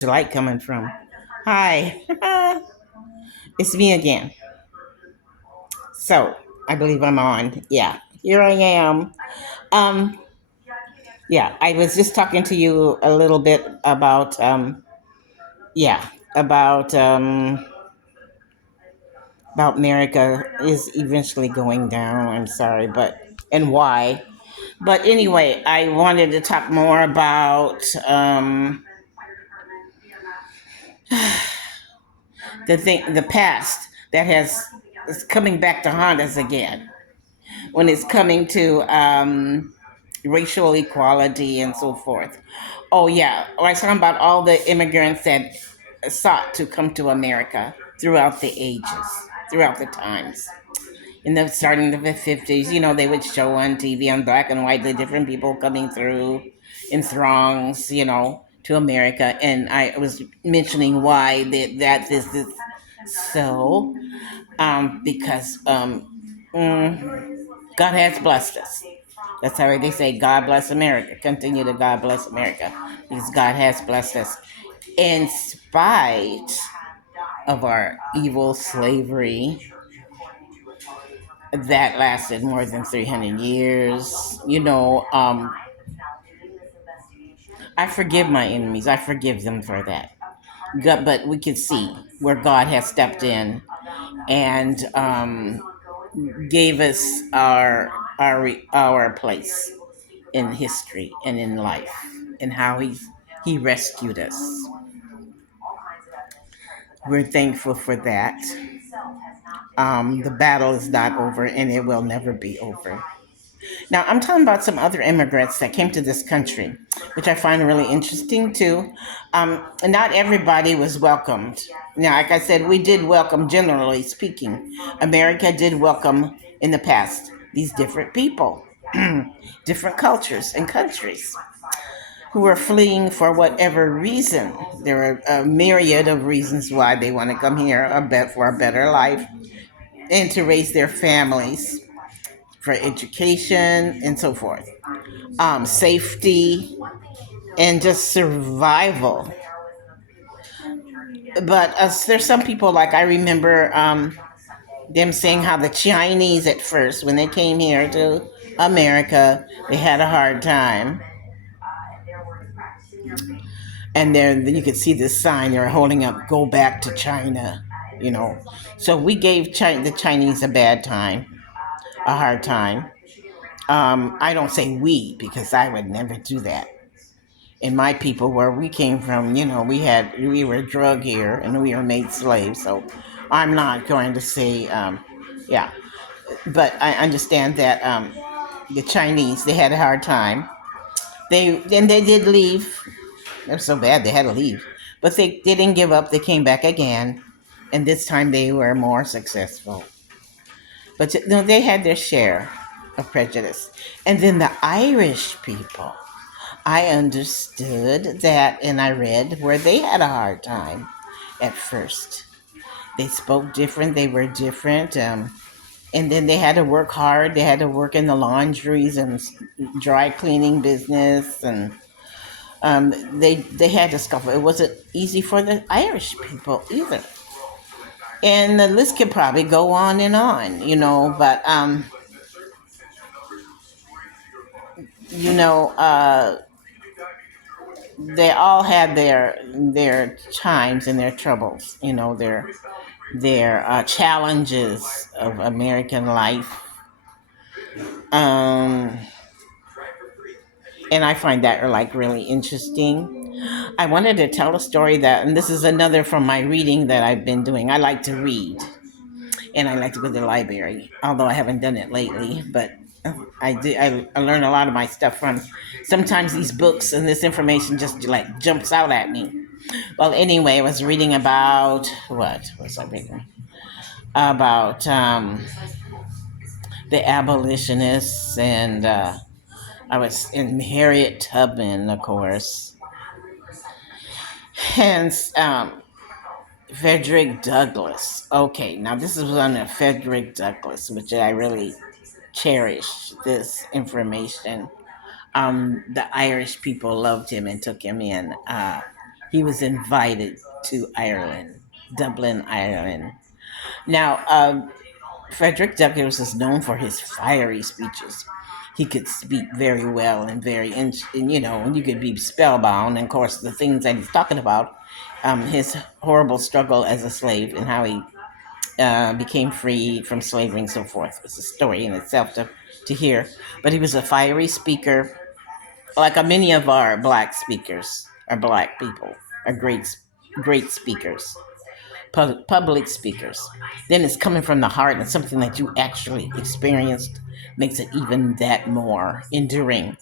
The light coming from. Hi, it's me again. So I believe I'm on. Yeah, here I am. Um, yeah, I was just talking to you a little bit about yeah, about um, about America is eventually going down. I'm sorry, but and why? But anyway, I wanted to talk more about the past that has is coming back to haunt us again when it's coming to racial equality and so forth. Oh yeah, I was talking about all the immigrants that sought to come to America throughout the ages, throughout the times. In the starting of the 50s, they would show on TV on black and white the different people coming through in throngs, to America. And I was mentioning why that is so, because God has blessed us. That's how they say, God bless America. Continue to God bless America. Because God has blessed us. In spite of our evil slavery that lasted more than 300 years, I forgive my enemies. I forgive them for that. God, but we can see where God has stepped in and gave us our place in history and in life, and how he rescued us. We're thankful for that. The battle is not over, and it will never be over. Now, I'm talking about some other immigrants that came to this country, which I find really interesting too. Not everybody was welcomed. Now, like I said, we did welcome, generally speaking. America did welcome in the past these different people, different cultures and countries who are fleeing for whatever reason. There are a myriad of reasons why they want to come here for a better life and to raise their families, for education and so forth, safety, and just survival. But there's some people, like I remember them saying how the Chinese at first, when they came here to America, they had a hard time. And then you could see this sign they were holding up, "Go back to China," you know. So we gave the Chinese a bad time, a hard time. I don't say we because I would never do that. In my people, where we came from, we were drug here and we were made slaves. So I'm not going to say, yeah. But I understand that the Chinese, they had a hard time. They did leave. It was so bad they had to leave, but they didn't give up. They came back again, and this time they were more successful. But no, they had their share of prejudice. And then the Irish people, I understood that, and I read where they had a hard time at first. They spoke different, they were different, and then they had to work hard. They had to work in the laundries and dry cleaning business, and they had to scuffle. It wasn't easy for the Irish people either. And the list could probably go on, but you know, uh, they all had their times and their troubles, their challenges of American life. Um, and I find that like really interesting. I wanted to tell a story and this is another from my reading that I've been doing. I like to read, and I like to go to the library, although I haven't done it lately. But I do. I learn a lot of my stuff from sometimes these books, and this information just like jumps out at me. Well, anyway, I was reading about what was I reading about the abolitionists, and I was in Harriet Tubman, of course, hence Frederick Douglass. Okay, now this is on Frederick Douglass, which I really cherish this information. The Irish people loved him and took him in. he was invited to Ireland, Dublin, Ireland. Now, Frederick Douglass is known for his fiery speeches. He could speak very well and and, and you could be spellbound. And of course, the things that he's talking about, his horrible struggle as a slave and how he became free from slavery and so forth. It's a story in itself to hear. But he was a fiery speaker, like many of our black speakers, our black people, are great speakers, public speakers. Then it's coming from the heart and something that you actually experienced makes it even that more enduring.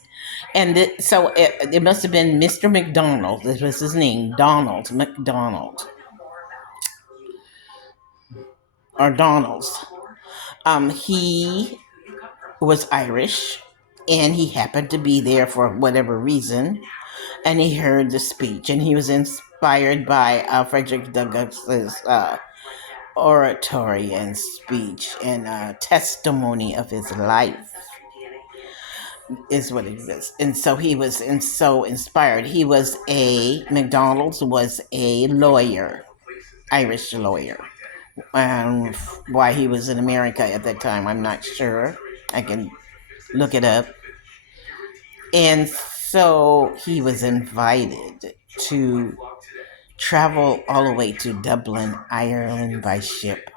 And so it must have been Mr. McDonald. This was his name, Donald McDonald, or Donald's. He was Irish, and he happened to be there for whatever reason, and he heard the speech, and he was inspired by Frederick Douglass's oratory and speech and testimony of his life is what it is. And so he was so inspired. He was McDonald's was a lawyer, Irish lawyer. Why he was in America at that time, I'm not sure. I can look it up. And so he was invited to travel all the way to Dublin, Ireland by ship,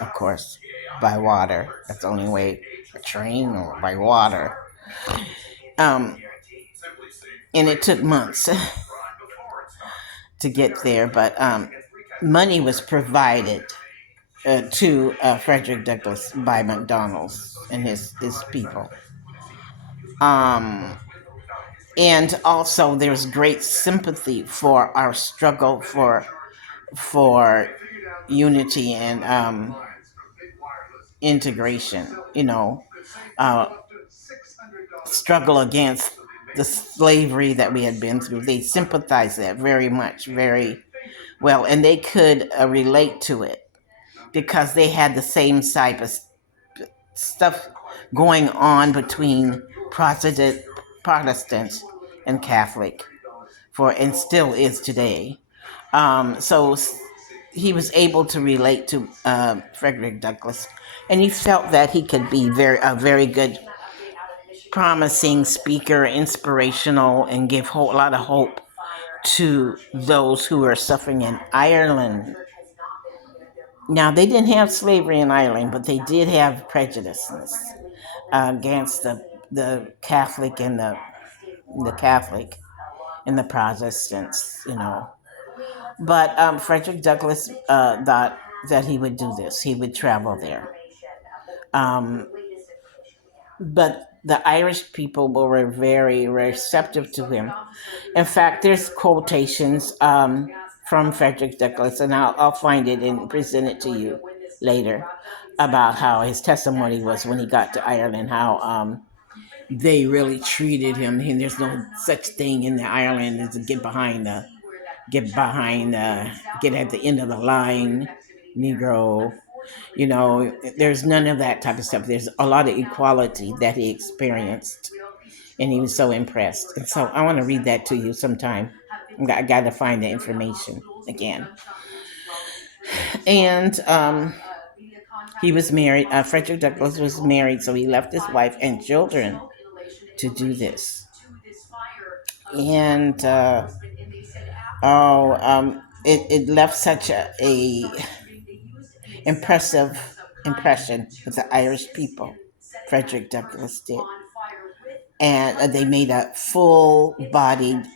of course, by water. That's the only way, a train or by water. Um, and it took months to get there, but money was provided to Frederick Douglass by McDonald's and his people. Um, and also, there's great sympathy for our struggle for unity and integration. Uh, struggle against the slavery that we had been through. They sympathized that very much, very well, and they could relate to it because they had the same type of stuff going on between Protestants and Catholic, and still is today. So he was able to relate to Frederick Douglass, and he felt that he could be a very good, promising speaker, inspirational, and give a lot of hope to those who are suffering in Ireland. Now, they didn't have slavery in Ireland, but they did have prejudices against the Catholic and the Catholic and the Protestants. But Frederick Douglass thought that he would do this. He would travel there. Um, but the Irish people were very receptive to him. In fact, there's quotations from Frederick Douglass, and I'll find it and present it to you later about how his testimony was when he got to Ireland, how they really treated him. And there's no such thing in the Ireland as to get at the end of the line, Negro. There's none of that type of stuff. There's a lot of equality that he experienced, and he was so impressed. And so I want to read that to you sometime. I got to find the information again. And he was married. Frederick Douglass was married, so he left his wife and children to do this. And it left such a impressive impression with the Irish people. Frederick Douglass did, and they made a full-bodied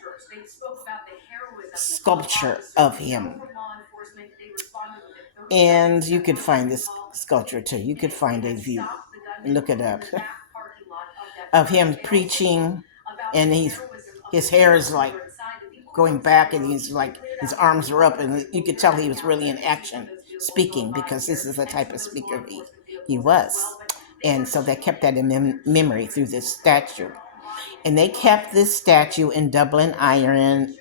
sculpture of him. And you could find this sculpture too. You could find it if you look it up, of him preaching, and his hair is like going back, and he's like his arms are up, and you could tell he was really in action speaking, because this is the type of speaker he was. And so they kept that in memory through this statue. And they kept this statue in Dublin, Ireland,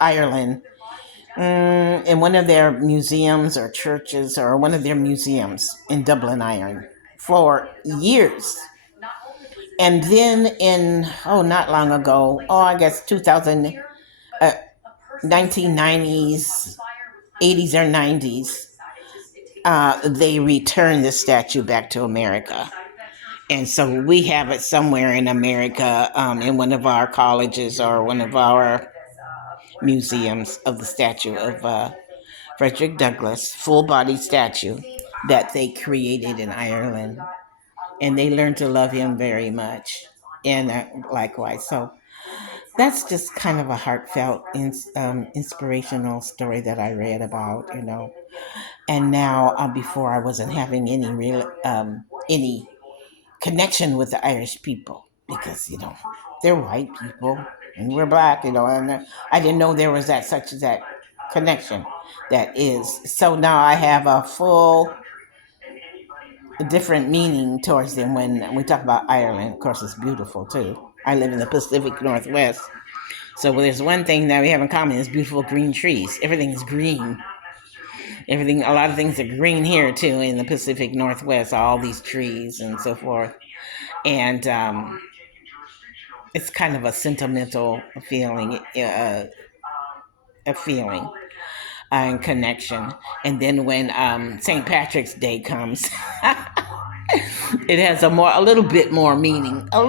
in one of their museums or churches, or one of their museums in Dublin, Ireland, for years. And then not long ago, I guess 2000, 1990s, 80s or 90s, they returned the statue back to America. And so we have it somewhere in America, in one of our colleges or one of our museums of the statue of Frederick Douglass, full body statue that they created in Ireland. And they learned to love him very much. And likewise. So that's just kind of a heartfelt, inspirational story that I read about, And now, before I wasn't having any connection with the Irish people because they're white people and we're black, and I didn't know there was that connection that is. So now I have a full different meaning towards them when we talk about Ireland. Of course, it's beautiful too. I live in the Pacific Northwest. So there's one thing that we have in common is beautiful green trees. Everything's green. A lot of things are green here too in the Pacific Northwest. All these trees and so forth, and it's kind of a sentimental feeling, a feeling and connection. And then when St. Patrick's Day comes, it has a little bit more meaning to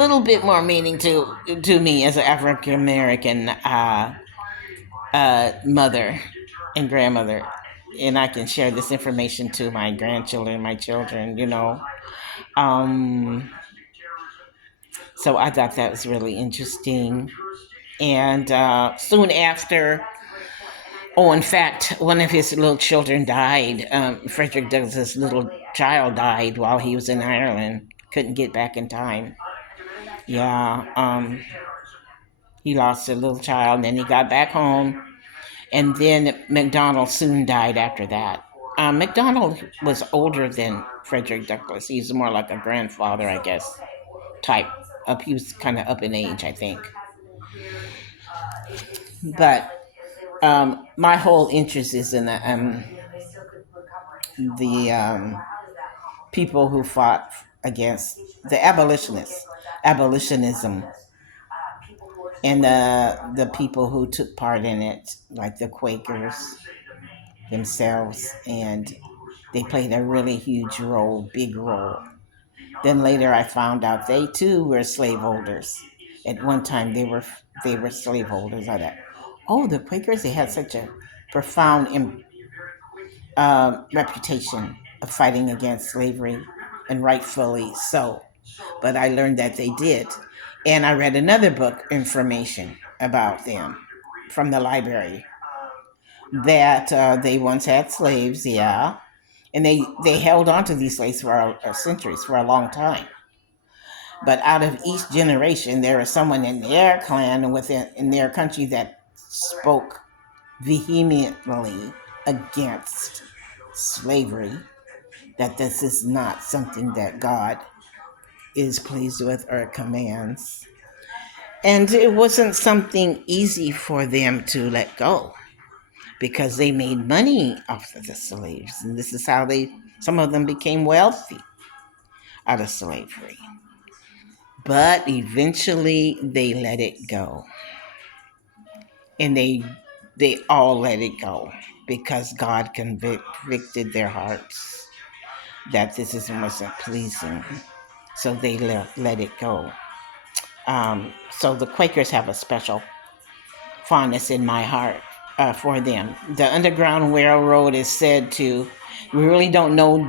me as an African American mother and grandmother, and I can share this information to my grandchildren, my children. Um, so I thought that was really interesting. And soon after, oh, in fact, one of his little children died. Frederick Douglass's little child died while he was in Ireland. Couldn't get back in time. Yeah, he lost a little child, and then he got back home. And then McDonald soon died after that. McDonald was older than Frederick Douglass. He's more like a grandfather, I guess, type. He was kind of up in age, I think. But my whole interest is in the people who fought against the abolitionism, and the people who took part in it, like the Quakers themselves, and they played a really huge role, big role. Then later, I found out they too were slaveholders. At one time, they were slaveholders. I thought, oh, the Quakers, they had such a profound reputation of fighting against slavery, and rightfully so. But I learned that they did. And I read another book, information about them from the library, that they once had slaves, yeah, and they held on to these slaves for centuries, for a long time. But out of each generation, there was someone in their clan and within in their country that spoke vehemently against slavery, that this is not something that God is pleased with or commands. And it wasn't something easy for them to let go because they made money off of the slaves. And this is how some of them became wealthy out of slavery. But eventually they let it go. And they all let it go because God convicted their hearts that this wasn't pleasing. So they let it go. So the Quakers have a special fondness in my heart for them. The Underground Railroad is said to, we really don't know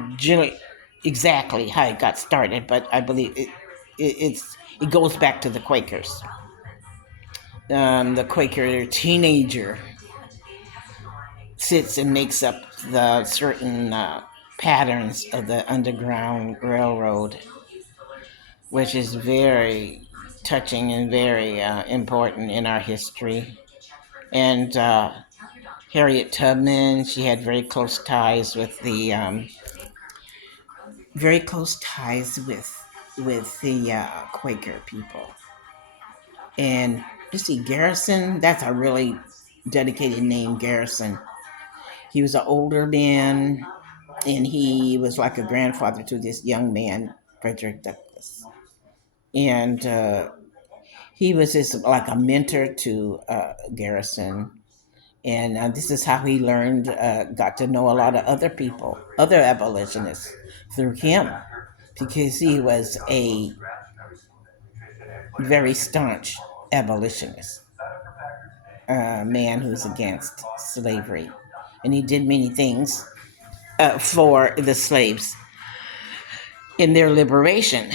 exactly how it got started, but I believe it goes back to the Quakers. The Quaker teenager sits and makes up the certain patterns of the Underground Railroad, which is very touching and very important in our history. And Harriet Tubman, she had very close ties with the Quaker people. And you see, Garrison, that's a really dedicated name, Garrison. He was an older man, and he was like a grandfather to this young man, Frederick Douglass. And he was just like a mentor to Garrison, And this is how he learned, got to know a lot of other people, other abolitionists, through him, because he was a very staunch abolitionist, man who's against slavery. And he did many things for the slaves in their liberation.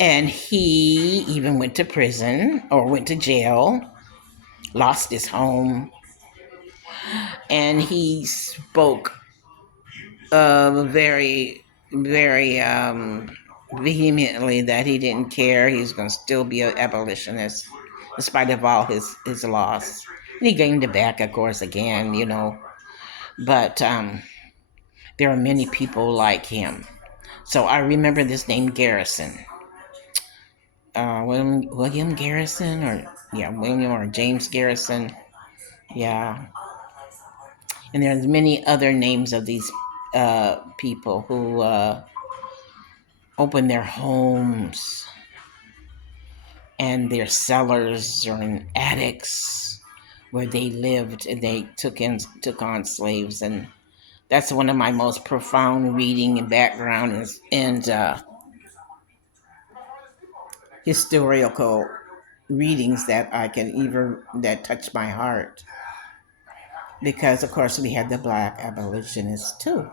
And he even went to prison or went to jail, lost his home, and he spoke very, very vehemently that he didn't care. He was going to still be an abolitionist in spite of all his loss. And he gained it back, of course, again, you know. But there are many people like him. So I remember this name Garrison. William Garrison, or yeah, William or James Garrison. Yeah. And there's many other names of these people who opened their homes and their cellars or in attics where they lived, and they took on slaves. And that's one of my most profound reading and background and historical readings that I can even that touch my heart, because of course we had the black abolitionists too,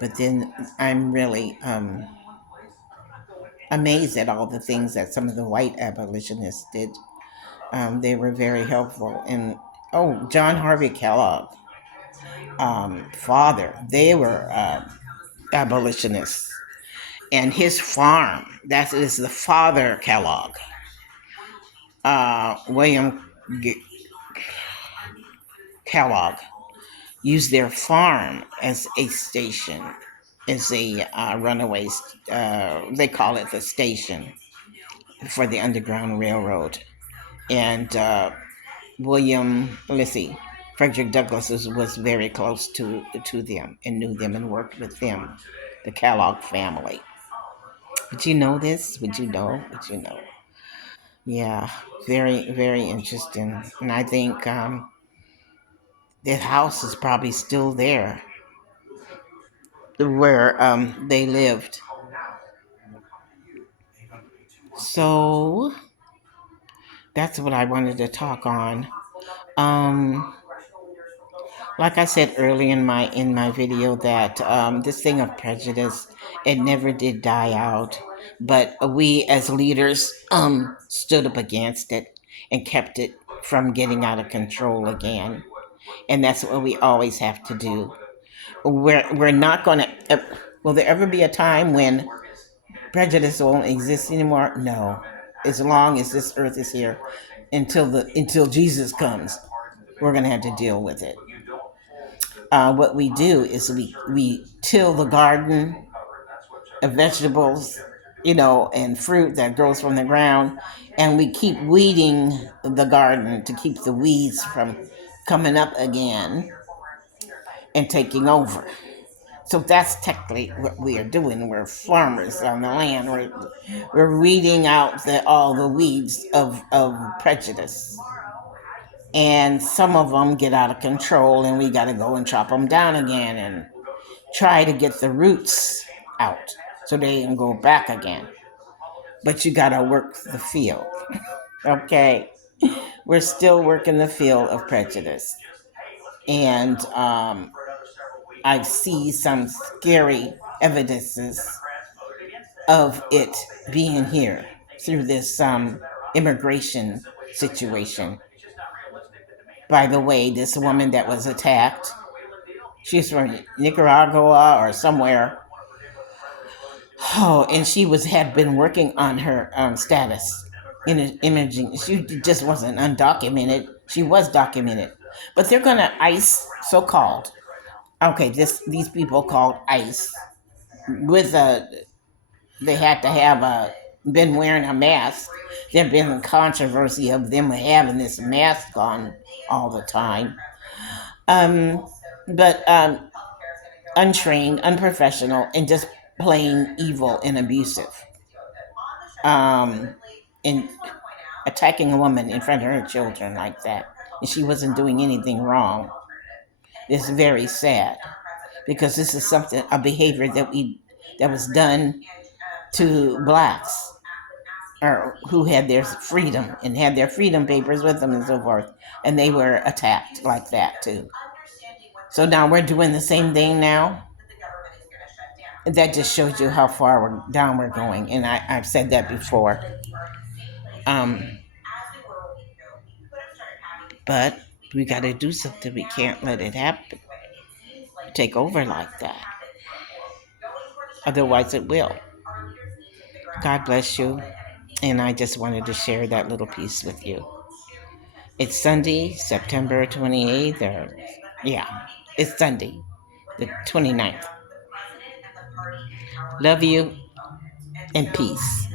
but then I'm really amazed at all the things that some of the white abolitionists did. They were very helpful. And oh, John Harvey Kellogg, father, they were abolitionists. And his farm, that is the father Kellogg, William Kellogg, used their farm as a station, as a runaway, they call it the station for the Underground Railroad. And let's see, Frederick Douglass was very close to them and knew them and worked with them, the Kellogg family. Did you know this? Would you know? Would you know? Yeah, very, very interesting. And I think that house is probably still there where they lived. So that's what I wanted to talk on. Um, like I said early in my video, that this thing of prejudice, it never did die out, but we as leaders stood up against it and kept it from getting out of control again. And that's what we always have to do. We're not going to. Will there ever be a time when prejudice won't exist anymore? No. As long as this earth is here, until Jesus comes, we're going to have to deal with it. What we do is we till the garden of vegetables, and fruit that grows from the ground, and we keep weeding the garden to keep the weeds from coming up again and taking over. So that's technically what we are doing. We're farmers on the land. We're weeding out all the weeds of prejudice. And some of them get out of control, and we got to go and chop them down again and try to get the roots out so they can go back again. But you got to work the field. Okay. We're still working the field of prejudice. And I see some scary evidences of it being here through this immigration situation. By the way, this woman that was attacked, she's from Nicaragua or somewhere. Oh, and she had been working on her status in imaging. She just wasn't undocumented. She was documented, but they're gonna ICE, so called. Okay, these people called ICE with a. They had to have been wearing a mask. There's been a controversy of them having this mask on all the time. Um, but untrained, unprofessional, and just plain evil and abusive. And attacking a woman in front of her children like that. And she wasn't doing anything wrong. It's very sad because this is something, a behavior that was done to blacks, or who had their freedom and had their freedom papers with them and so forth, and they were attacked like that too. So now we're doing the same thing now. That just shows you how far down we're going, and I've said that before. Um, but we got to do something. We can't let it happen, take over like that. Otherwise, it will. God bless you. And I just wanted to share that little piece with you. It's Sunday, September 28th, or yeah, it's Sunday, the 29th. Love you and peace.